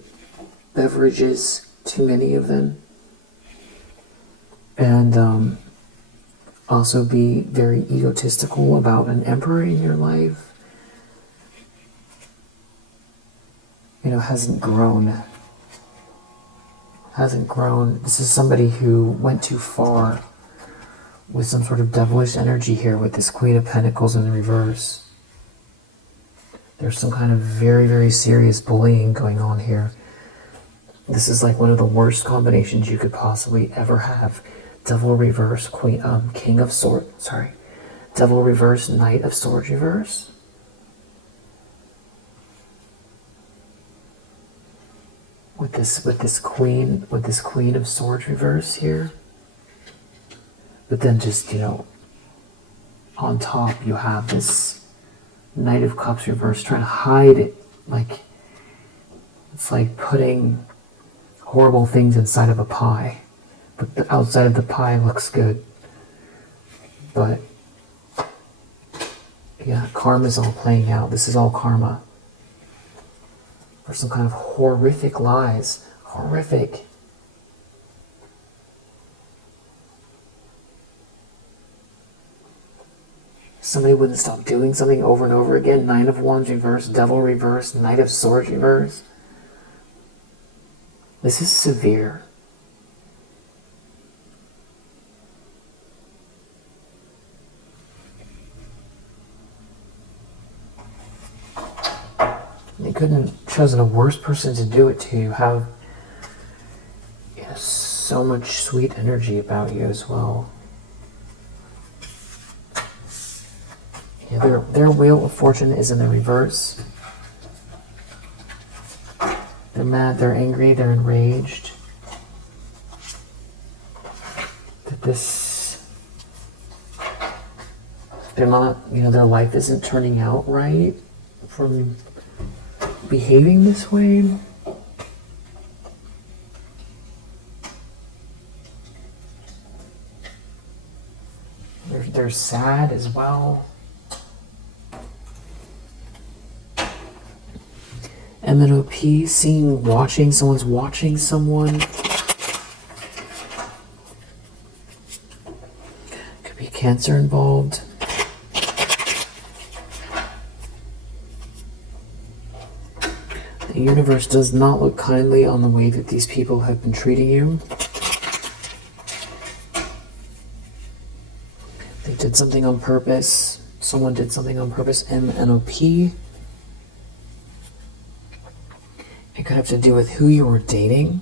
beverages, too many of them. And also be very egotistical about an emperor in your life. Hasn't grown. This is somebody who went too far with some sort of devilish energy here with this Queen of Pentacles in the reverse. There's some kind of very, very serious bullying going on here. This is like one of the worst combinations you could possibly ever have. Devil reverse, King of Swords, Devil reverse, Knight of Swords reverse. With this Queen of Swords reverse here. But then just, on top you have this Knight of Cups reverse trying to hide it. Like, it's like putting horrible things inside of a pie. But the outside of the pie looks good. But, yeah, karma's all playing out. This is all karma. For some kind of horrific lies. Horrific. Somebody wouldn't stop doing something over and over again. Nine of Wands reverse, Devil reverse, Knight of Swords reverse. This is severe. They couldn't have chosen a worse person to do it to. You have so much sweet energy about you as well. Yeah, their Wheel of Fortune is in the reverse. They're mad, they're angry, they're enraged. They're not, their life isn't turning out right from behaving this way. They're sad as well. MNOP, someone's watching someone. Could be Cancer involved. The universe does not look kindly on the way that these people have been treating you. They did something on purpose. Someone did something on purpose. MNOP. It could have to do with who you were dating.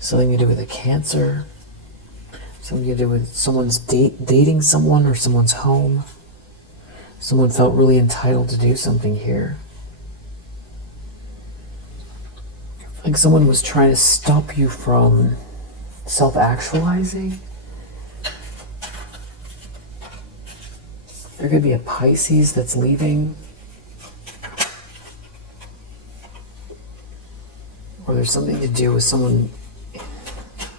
Something to do with a Cancer. Something to do with someone's dating someone or someone's home. Someone felt really entitled to do something here. Like someone was trying to stop you from self-actualizing. There could be a Pisces that's leaving. Or there's something to do with someone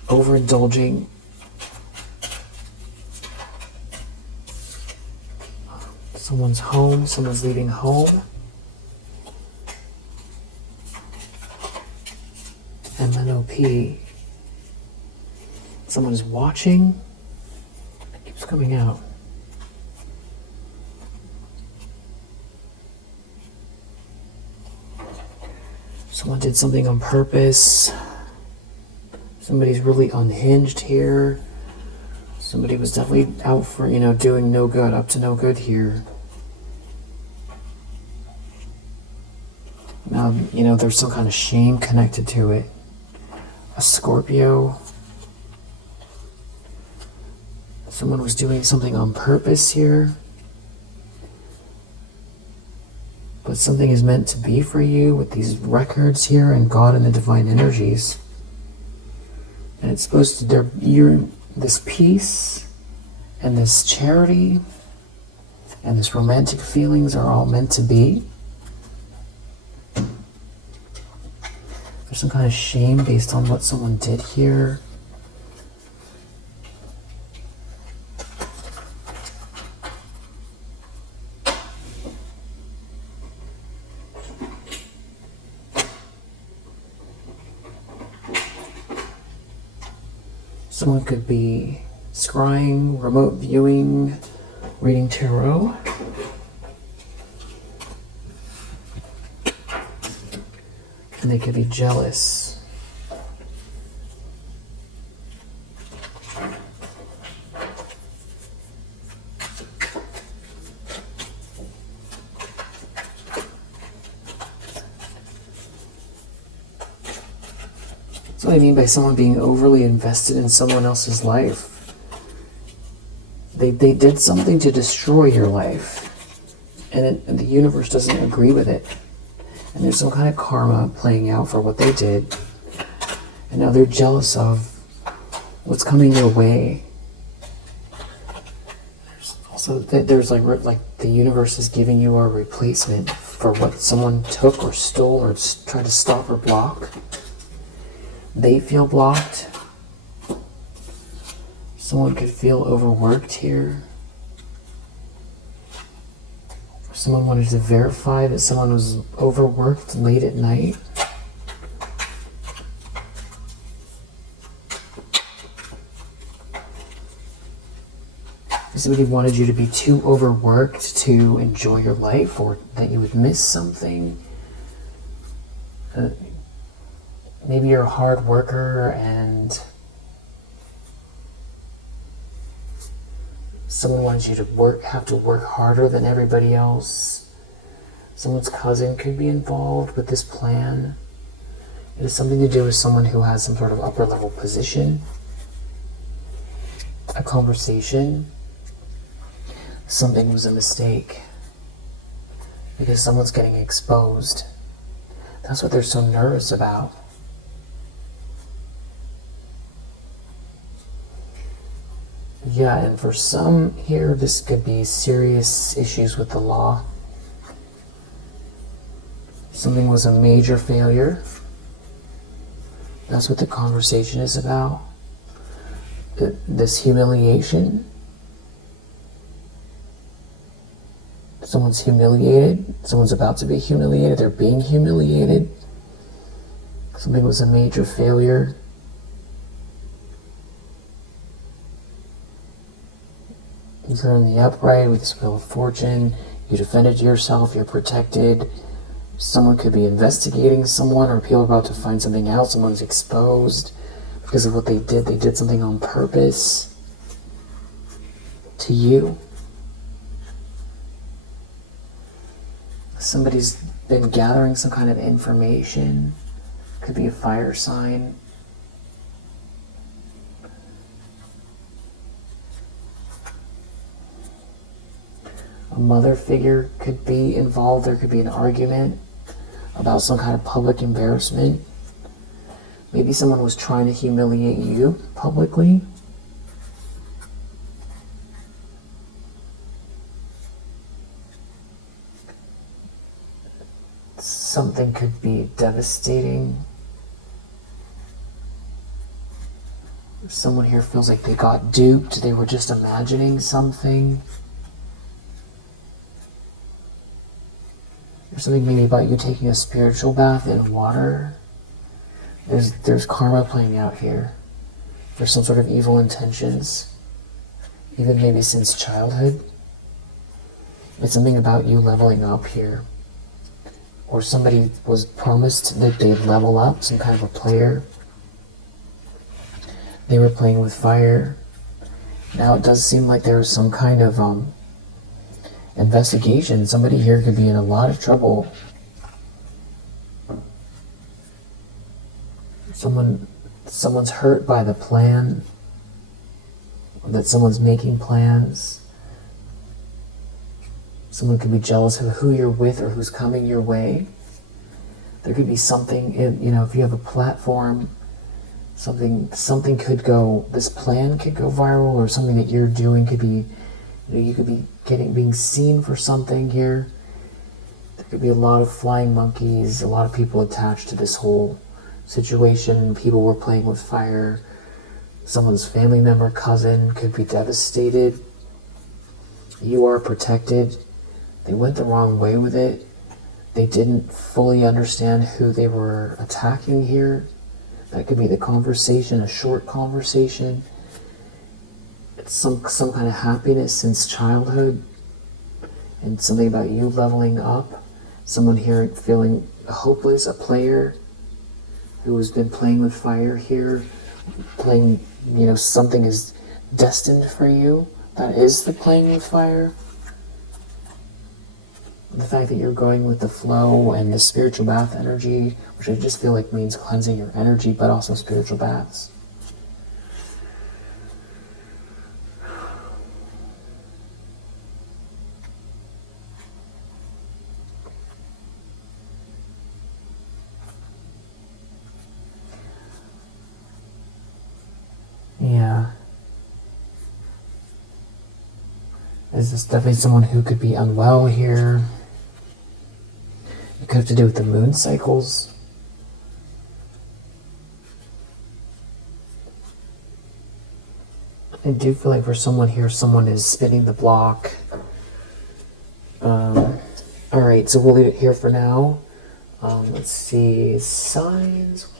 overindulging. Someone's home, someone's leaving home. MNOP. Someone's watching. It keeps coming out. Someone did something on purpose. Somebody's really unhinged here. Somebody was definitely out for, doing no good, up to no good here. There's some kind of shame connected to it. A Scorpio. Someone was doing something on purpose here. But something is meant to be for you with these records here and God and the divine energies. And it's supposed to, this peace and this charity and this romantic feelings are all meant to be. There's some kind of shame based on what someone did here. Someone could be scrying, remote viewing, reading tarot. And they could be jealous. That's what I mean by someone being overly invested in someone else's life. They did something to destroy your life, and the universe doesn't agree with it. And there's some kind of karma playing out for what they did. And now they're jealous of what's coming your way. There's also like the universe is giving you a replacement for what someone took or stole or tried to stop or block. They feel blocked. Someone could feel overworked here. Someone wanted to verify that someone was overworked late at night. Somebody wanted you to be too overworked to enjoy your life, or that you would miss something. Maybe you're a hard worker and someone wanted you to have to work harder than everybody else. Someone's cousin could be involved with this plan. It has something to do with someone who has some sort of upper level position. A conversation. Something was a mistake. Because someone's getting exposed. That's what they're so nervous about. Yeah, and for some here, this could be serious issues with the law. Something was a major failure. That's what the conversation is about. This humiliation. Someone's humiliated. Someone's about to be humiliated. They're being humiliated. Something was a major failure. You're in the upright with this Wheel of Fortune. You defended yourself, you're protected. Someone could be investigating someone, or people are about to find something out. Someone's exposed because of what they did. They did something on purpose to you. Somebody's been gathering some kind of information. Could be a fire sign. A mother figure could be involved. There could be an argument about some kind of public embarrassment. Maybe someone was trying to humiliate you publicly. Something could be devastating. Someone here feels like they got duped. They were just imagining something. There's something maybe about you taking a spiritual bath in water. There's karma playing out here for some sort of evil intentions, even maybe since childhood. It's something about you leveling up here. Or somebody was promised that they'd level up, some kind of a player. They were playing with fire. Now it does seem like there was some kind of investigation. Somebody here could be in a lot of trouble. Someone's hurt by the plan, that someone's making plans. Someone could be jealous of who you're with or who's coming your way. There could be something, if you have a platform, something could go, this plan could go viral, or something that you're doing could be, you could be being seen for something here. There could be a lot of flying monkeys, a lot of people attached to this whole situation. People were playing with fire. Someone's family member, cousin could be devastated. You are protected. They went the wrong way with it. They didn't fully understand who they were attacking here. That could be the conversation, a short conversation. It's some kind of happiness since childhood, and something about you leveling up. Someone here feeling hopeless, a player who has been playing with fire here, playing, something is destined for you. That is the playing with fire. The fact that you're going with the flow and the spiritual bath energy, which I just feel like means cleansing your energy, but also spiritual baths. Yeah. Is this definitely someone who could be unwell here? It could have to do with the moon cycles. I do feel like for someone here, someone is spinning the block. Alright, so we'll leave it here for now. Let's see, signs-wise,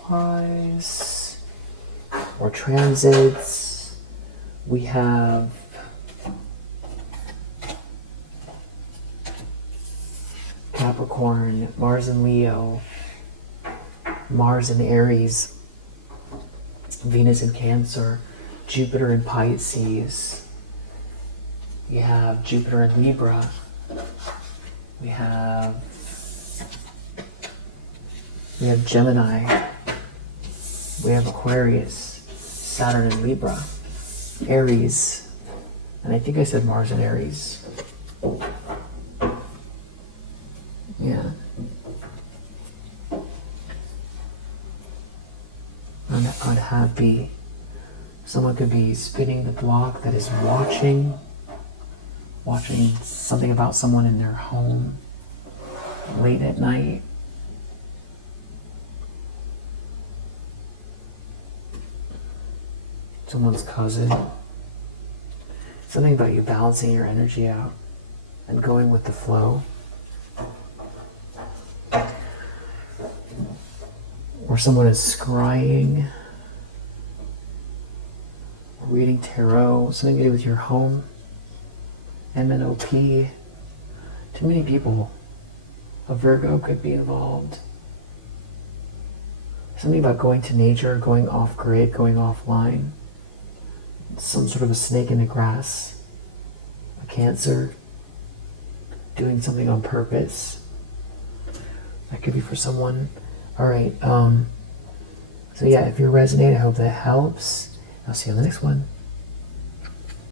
or transits, we have Capricorn, Mars and Leo, Mars and Aries, Venus in Cancer, Jupiter in Pisces. You have Jupiter in Libra. We have Gemini. We have Aquarius, Saturn in Libra, Aries, and I think I said Mars and Aries. Yeah. Unhappy. Someone could be spinning the block that is watching something about someone in their home late at night. Someone's cousin. Something about you balancing your energy out and going with the flow. Or someone is scrying, or reading tarot, something to do with your home. MNOP. Too many people. A Virgo could be involved. Something about going to nature, going off grid, going offline. Some sort of a snake in the grass. A Cancer. Doing something on purpose. That could be for someone. Alright, so yeah, if you resonate, I hope that helps. I'll see you on the next one.